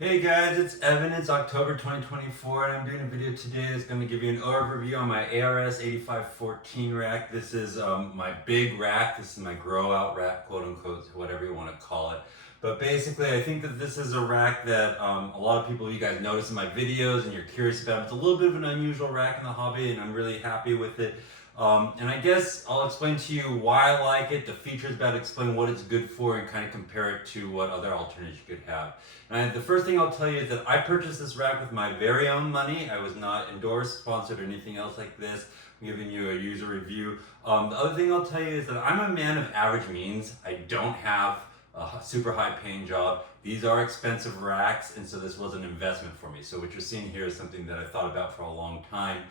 Hey guys, it's Evan. It's October 2024 and I'm doing a video today that's going to give you an overview on my ARS 8514 rack. This is my big rack. This is my grow out rack, quote unquote, whatever you want to call it. But basically I think that this is a rack that a lot of people, you guys notice in my videos and you're curious about. It's a little bit of an unusual rack in the hobby and I'm really happy with it. And I guess I'll explain to you why I like it, the features about it, explain what it's good for, and kind of compare it to what other alternatives you could have. And the first thing I'll tell you is that I purchased this rack with my very own money. I was not endorsed, sponsored, or anything else like this. I'm giving you a user review. The other thing I'll tell you is that I'm a man of average means. I don't have a super high paying job. These are expensive racks, and so this was an investment for me. So what you're seeing here is something that I thought about for a long time.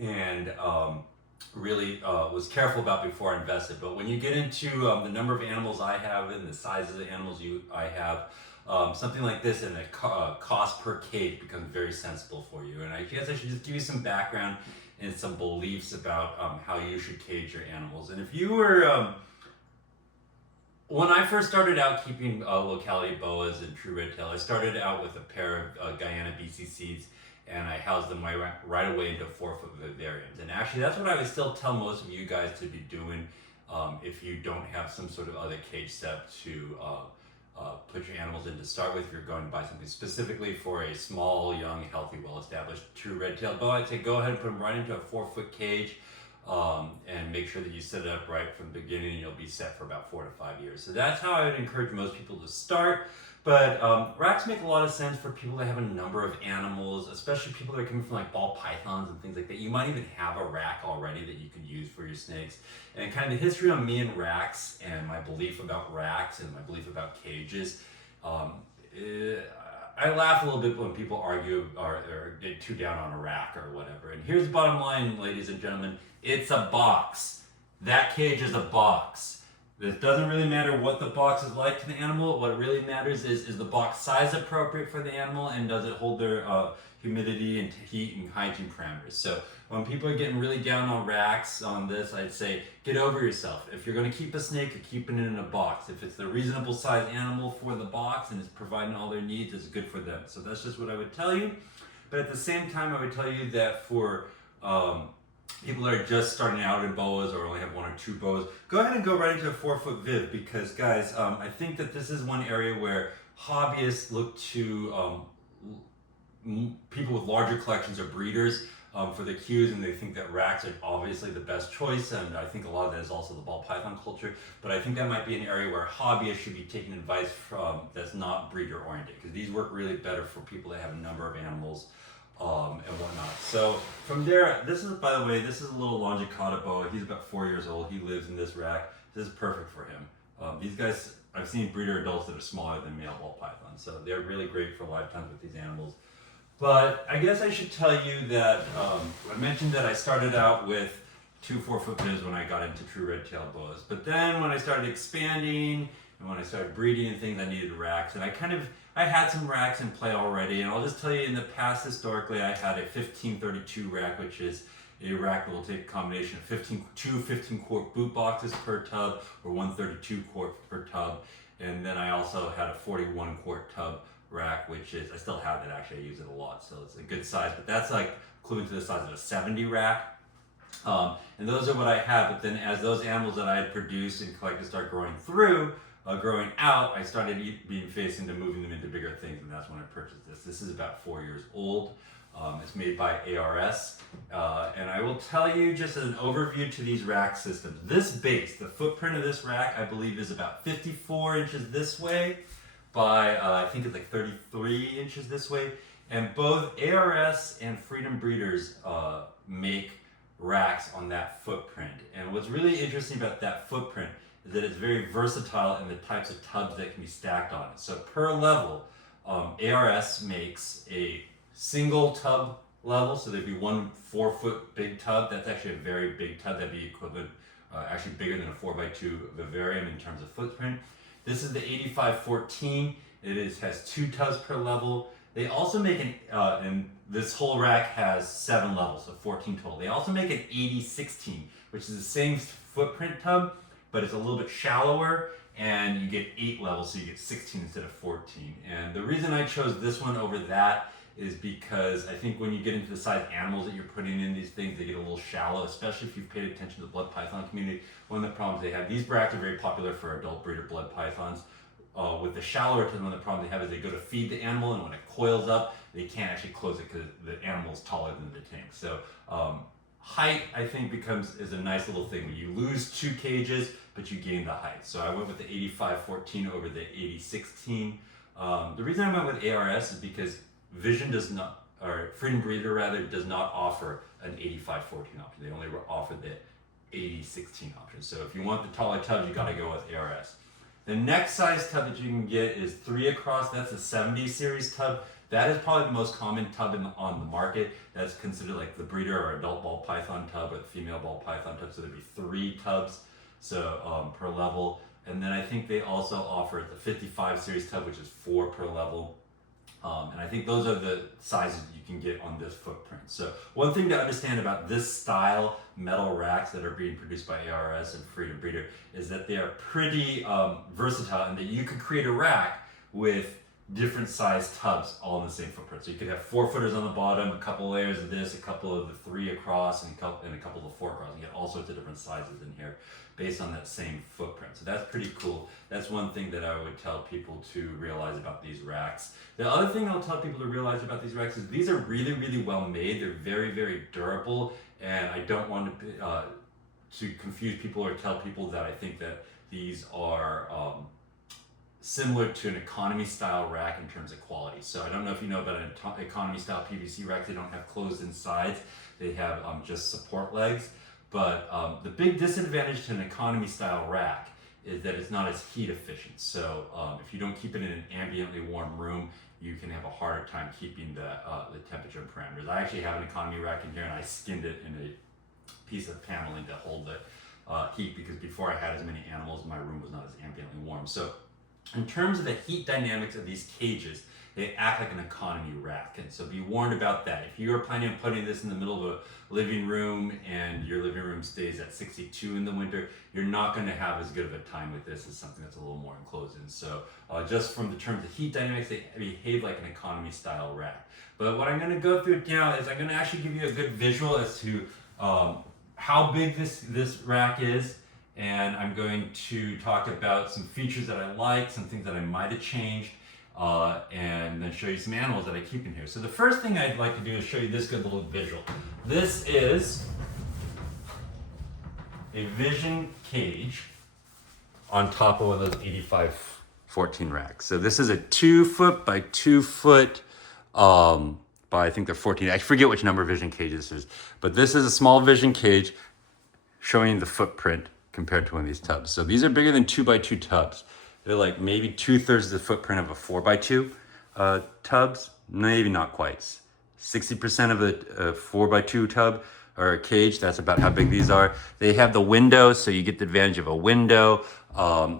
And really was careful about before I invested. But when you get into the number of animals I have and the size of the animals I have, something like this and the cost per cage becomes very sensible for you. And I guess I should just give you some background and some beliefs about how you should cage your animals. And if you were when I first started out keeping locality boas and true red tail, I started out with a pair of Guyana BCCs, and I housed them right away into 4-foot vivariums. And actually, that's what I would still tell most of you guys to be doing if you don't have some sort of other cage setup to put your animals in to start with. If you're going to buy something specifically for a small, young, healthy, well-established true red-tailed boa, I'd say go ahead and put them right into a 4-foot cage. And make sure that you set it up right from the beginning, and you'll be set for about 4 to 5 years. So that's how I would encourage most people to start. But racks make a lot of sense for people that have a number of animals, especially people that are coming from like ball pythons and things like that. You might even have a rack already that you could use for your snakes. And kind of the history on me and racks and my belief about racks and my belief about cages. I laugh a little bit when people argue or get too down on a rack or whatever. And here's the bottom line, ladies and gentlemen. It's a box. That cage is a box. It doesn't really matter what the box is like to the animal. What really matters is the box size appropriate for the animal, and does it hold their humidity and heat and hygiene parameters. So when people are getting really down on racks on this, I'd say get over yourself. If you're going to keep a snake, you're keeping it in a box. If it's the reasonable size animal for the box and it's providing all their needs, it's good for them. So that's just what I would tell you. But at the same time, I would tell you that for people that are just starting out in boas or only have 1 or 2 boas, go ahead and go right into a 4-foot viv, because guys, I think that this is one area where hobbyists look to people with larger collections or breeders for the cues, and they think that racks are obviously the best choice, and I think a lot of that is also the ball python culture. But I think that might be an area where hobbyists should be taking advice from that's not breeder oriented, because these work really better for people that have a number of animals and whatnot. So from there, this is, by the way, this is a little longicauda boa. He's about 4 years old. He lives in this rack. This is perfect for him. These guys, I've seen breeder adults that are smaller than male ball pythons, so they're really great for lifetimes with these animals. But I guess I should tell you that I mentioned that I started out with 2 4-foot vivs when I got into true red-tailed boas. But then when I started expanding and when I started breeding and things, I needed racks. And I had some racks in play already. And I'll just tell you, in the past, historically, I had a 1532 rack, which is a rack that will take a combination of 15-quart boot boxes per tub or 132-quart per tub. And then I also had a 41-quart tub rack, which is, I still have it actually, I use it a lot, so it's a good size, but that's like equivalent to the size of a 70 rack. And those are what I have. But then as those animals that I had produced and collected start growing out, I started being faced into moving them into bigger things, and that's when I purchased this. This is about 4 years old. It's made by ARS, and I will tell you just an overview to these rack systems. This base, the footprint of this rack, I believe is about 54 inches this way by I think it's like 33 inches this way. And both ARS and Freedom Breeders make racks on that footprint. And what's really interesting about that footprint is that it's very versatile in the types of tubs that can be stacked on it. So per level, ARS makes a single tub level, so there'd be 1 4-foot big tub. That's actually a very big tub. That'd be equivalent, actually bigger than a 4x2 vivarium in terms of footprint. This is the 8514. It has 2 tubs per level. They also make and this whole rack has 7 levels, so 14 total. They also make an 8016, which is the same footprint tub, but it's a little bit shallower and you get 8 levels, so you get 16 instead of 14. And the reason I chose this one over that is because I think when you get into the size animals that you're putting in these things, they get a little shallow, especially if you've paid attention to the blood python community. One of the problems they have, these bracts are very popular for adult breeder blood pythons. With the shallower tub, one of the problems they have is they go to feed the animal, and when it coils up, they can't actually close it because the animal is taller than the tank. So height, I think, is a nice little thing. When you lose 2 cages, but you gain the height. So I went with the 85-14 over the 80-16. The reason I went with ARS is because Vision does not, or Freedom Breeder rather, does not offer an 85-14 option. They only offer the 80-16 option. So if you want the taller tubs, you got to go with ARS. The next size tub that you can get is 3 across. That's a 70 series tub. That is probably the most common tub on the market. That's considered like the breeder or adult ball python tub or the female ball python tub. So there'd be 3 tubs per level. And then I think they also offer the 55 series tub, which is 4 per level. And I think those are the sizes you can get on this footprint. So one thing to understand about this style metal racks that are being produced by ARS and Freedom Breeder is that they are pretty versatile, and that you could create a rack with different size tubs all in the same footprint. So you could have 4 footers on the bottom, a couple layers of this, a couple of the 3 across, and a couple of 4 across. You get all sorts of different sizes in here based on that same footprint. So that's pretty cool. That's one thing that I would tell people to realize about these racks. The other thing I'll tell people to realize about these racks is these are really, really well made. They're very, very durable, and I don't want to confuse people or tell people that I think that these are similar to an economy style rack in terms of quality. So I don't know if you know about an economy style PVC rack. They don't have closed in sides. They have just support legs. But the big disadvantage to an economy style rack is that it's not as heat efficient. So if you don't keep it in an ambiently warm room, you can have a harder time keeping the temperature parameters. I actually have an economy rack in here, and I skinned it in a piece of paneling to hold the heat, because before I had as many animals, my room was not as ambiently warm. So in terms of the heat dynamics of these cages, they act like an economy rack, and so be warned about that. If you are planning on putting this in the middle of a living room and your living room stays at 62 in the winter, you're not going to have as good of a time with this as something that's a little more enclosed in. So just from the terms of heat dynamics, they behave like an economy style rack. But what I'm going to go through now is I'm going to actually give you a good visual as to how big this rack is, and I'm going to talk about some features that I like, some things that I might have changed, and then show you some animals that I keep in here. So the first thing I'd like to do is show you this good little visual. This is a Vision cage on top of one of those 85-14 racks. So this is a 2 foot by 2 foot by, I think they're 14. I forget which number Vision cage this is, but this is a small Vision cage showing the footprint compared to one of these tubs. So these are bigger than 2 by 2 tubs. They're like maybe 2/3 the footprint of a 4 by 2 tubs. Maybe not quite. 60% of a 4 by 2 tub or a cage, that's about how big these are. They have the window, so you get the advantage of a window.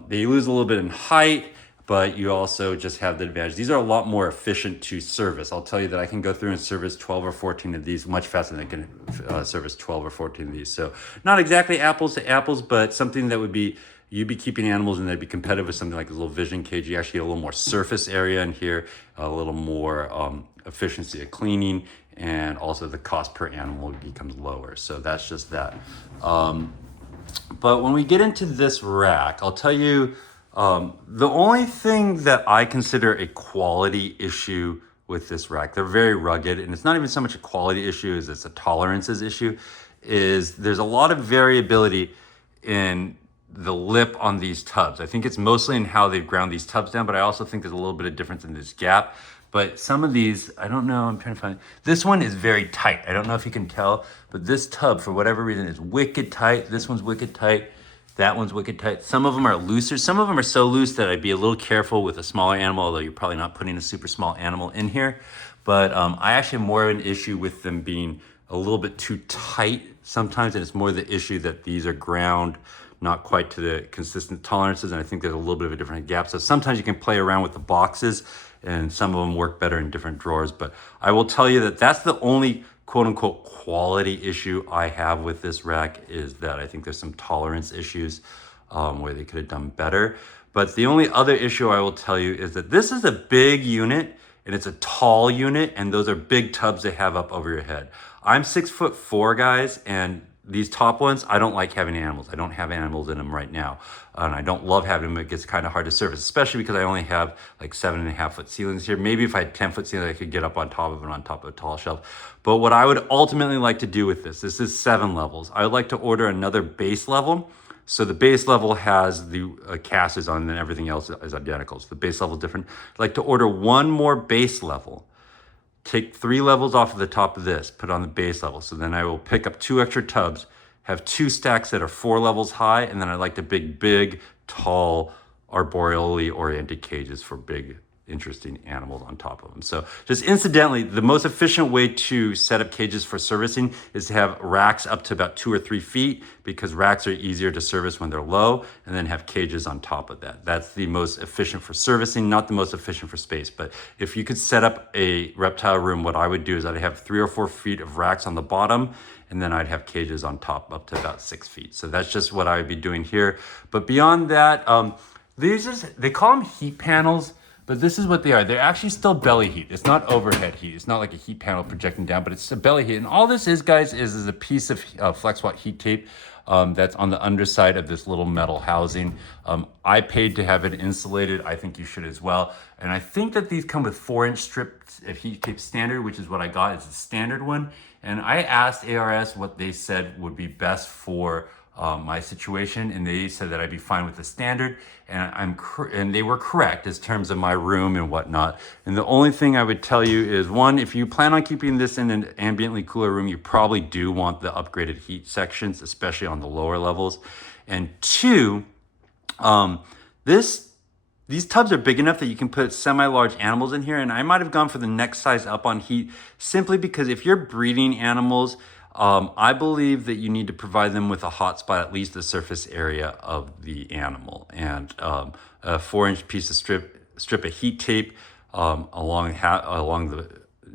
They lose a little bit in height, but you also just have the advantage. These are a lot more efficient to service. I'll tell you that I can go through and service 12 or 14 of these much faster than I can service 12 or 14 of these. So not exactly apples to apples, but something that would be, you'd be keeping animals and they'd be competitive with something like a little Vision cage. You actually get a little more surface area in here, a little more efficiency of cleaning, and also the cost per animal becomes lower. So that's just that. But when we get into this rack, I'll tell you, the only thing that I consider a quality issue with this rack, they're very rugged, and it's not even so much a quality issue as it's a tolerances issue, is there's a lot of variability in the lip on these tubs. I think it's mostly in how they've ground these tubs down, but I also think there's a little bit of difference in this gap. But some of these, I don't know, I'm trying to find, this one is very tight. I don't know if you can tell, but this tub, for whatever reason, is wicked tight. This one's wicked tight. That one's wicked tight. Some of them are looser. Some of them are so loose that I'd be a little careful with a smaller animal, although you're probably not putting a super small animal in here. But I actually have more of an issue with them being a little bit too tight sometimes, and it's more the issue that these are ground not quite to the consistent tolerances, and I think there's a little bit of a different gap. So sometimes you can play around with the boxes, and some of them work better in different drawers. But I will tell you that that's the only quote unquote quality issue I have with this rack, is that I think there's some tolerance issues where they could have done better. But the only other issue I will tell you is that this is a big unit and it's a tall unit, and those are big tubs they have up over your head. I'm 6'4", guys, and these top ones, I don't like having animals. I don't have animals in them right now. And I don't love having them. It gets kind of hard to service, especially because I only have like 7.5-foot ceilings here. Maybe if I had 10-foot ceilings, I could get up on top of it, on top of a tall shelf. But what I would ultimately like to do with this is 7 levels. I would like to order another base level. So the base level has the casters on, and everything else is identical. So the base level is different. I'd like to order one more base level. Take 3 levels off of the top of this, put on the base level. So then I will pick up 2 extra tubs, have 2 stacks that are 4 levels high, and then I like to big, tall, arboreally oriented cages for big, interesting animals on top of them. So just incidentally, the most efficient way to set up cages for servicing is to have racks up to about 2 or 3 feet, because racks are easier to service when they're low, and then have cages on top of that. That's the most efficient for servicing, not the most efficient for space. But if you could set up a reptile room, what I would do is I'd have 3 or 4 feet of racks on the bottom, and then I'd have cages on top up to about 6 feet. So that's just what I would be doing here. But beyond that, they call them heat panels, but this is what they are. They're actually still belly heat. It's not overhead heat. It's not like a heat panel projecting down, but it's a belly heat. And all this is, guys, is a piece of FlexWatt heat tape that's on the underside of this little metal housing. I paid to have it insulated. I think you should as well. And I think that these come with 4-inch strips of heat tape standard, which is what I got. It's a standard one. And I asked ARS what they said would be best for my situation, and they said that I'd be fine with the standard, and they were correct in terms of my room and whatnot. And the only thing I would tell you is, one, if you plan on keeping this in an ambiently cooler room, you probably do want the upgraded heat sections, especially on the lower levels. And 2, these tubs are big enough that you can put semi-large animals in here, and I might have gone for the next size up on heat, simply because if you're breeding animals, I believe that you need to provide them with a hot spot, at least the surface area of the animal. And a 4-inch piece of strip of heat tape along the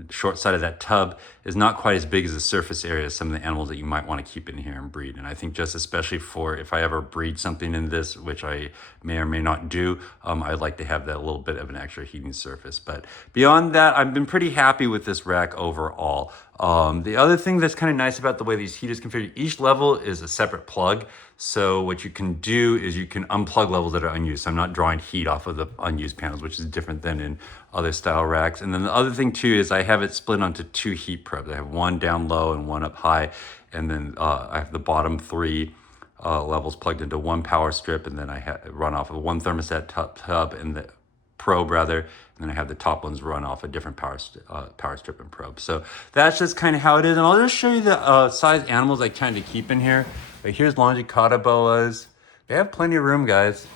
short side of that tub is not quite as big as the surface area of some of the animals that you might want to keep in here and breed. And I think just especially for if I ever breed something in this, which I may or may not do, I'd like to have that little bit of an extra heating surface. But beyond that, I've been pretty happy with this rack overall. The other thing that's kind of nice about the way these heaters configured, each level is a separate plug. So what you can do is you can unplug levels that are unused. So I'm not drawing heat off of the unused panels, which is different than in other style racks. And then the other thing too is I have it split onto 2 heat probes. I have one down low and one up high. And then I have the bottom 3 levels plugged into one power strip. And then I run off of one thermostat tub and the probe rather. And then I have the top ones run off a different power strip and probe. So that's just kind of how it is. And I'll just show you the size animals I tend to keep in here. But here's longicauda boas. They have plenty of room, guys.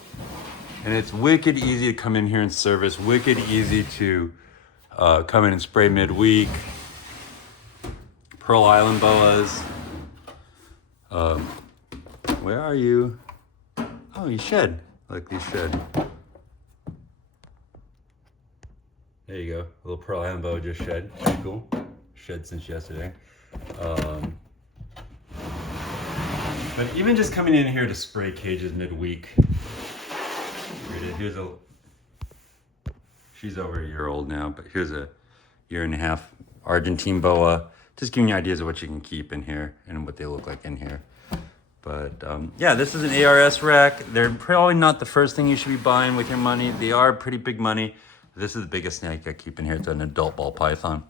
And it's wicked easy to come in here and service. Wicked easy to come in and spray midweek. Pearl Island boas. Where are you? Oh, you shed. Look, you shed. There you go. A little Pearl Island boa just shed. Pretty cool. Shed since yesterday. But even just coming in here to spray cages midweek. She's over a year old now, but here's a 1.5 year Argentine boa. Just giving you ideas of what you can keep in here and what they look like in here. But yeah, this is an ARS rack. They're probably not the first thing you should be buying with your money. They are pretty big money. This is the biggest snake I keep in here. It's an adult ball python.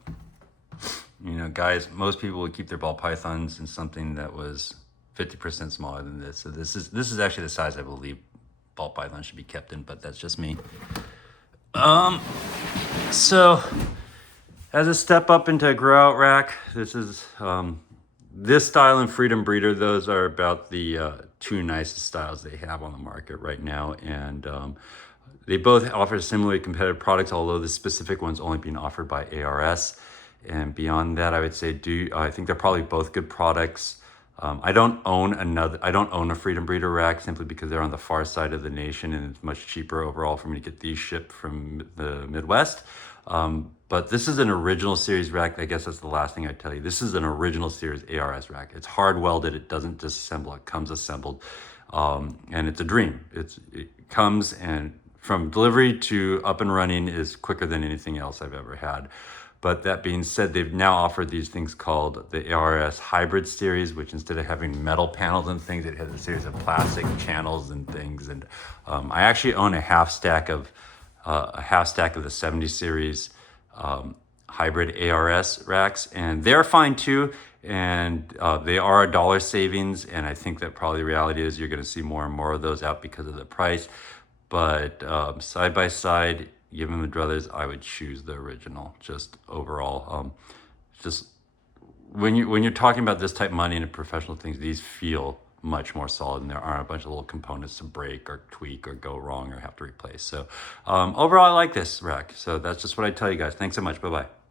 You know, guys, most people would keep their ball pythons in something that was 50% smaller than this. So this is actually the size I believe ball python should be kept in, but that's just me. So as a step up into a grow out rack, this is this style and Freedom Breeder. Those are about the 2 nicest styles they have on the market right now, and they both offer similarly competitive products, although the specific one's only being offered by ARS. And beyond that, I would say I think they're probably both good products. I don't own a Freedom Breeder rack simply because they're on the far side of the nation, and it's much cheaper overall for me to get these shipped from the Midwest. But this is an original series rack. I guess that's the last thing I'd tell you. This is an original series ARS rack. It's hard welded. It doesn't disassemble. It comes assembled. and it's a dream. It comes, and from delivery to up and running is quicker than anything else I've ever had. But that being said, they've now offered these things called the ARS hybrid series, which instead of having metal panels and things, it has a series of plastic channels and things. And I actually own a half stack of the 70 series hybrid ARS racks, and they're fine too. And they are $1 savings, and I think that probably the reality is you're going to see more and more of those out because of the price. But side by side, given the druthers, I would choose the original. Just overall, just when you're talking about this type of money and professional things, these feel much more solid, and there aren't a bunch of little components to break or tweak or go wrong or have to replace. So overall, I like this rack. So that's just what I tell you guys. Thanks so much. Bye bye.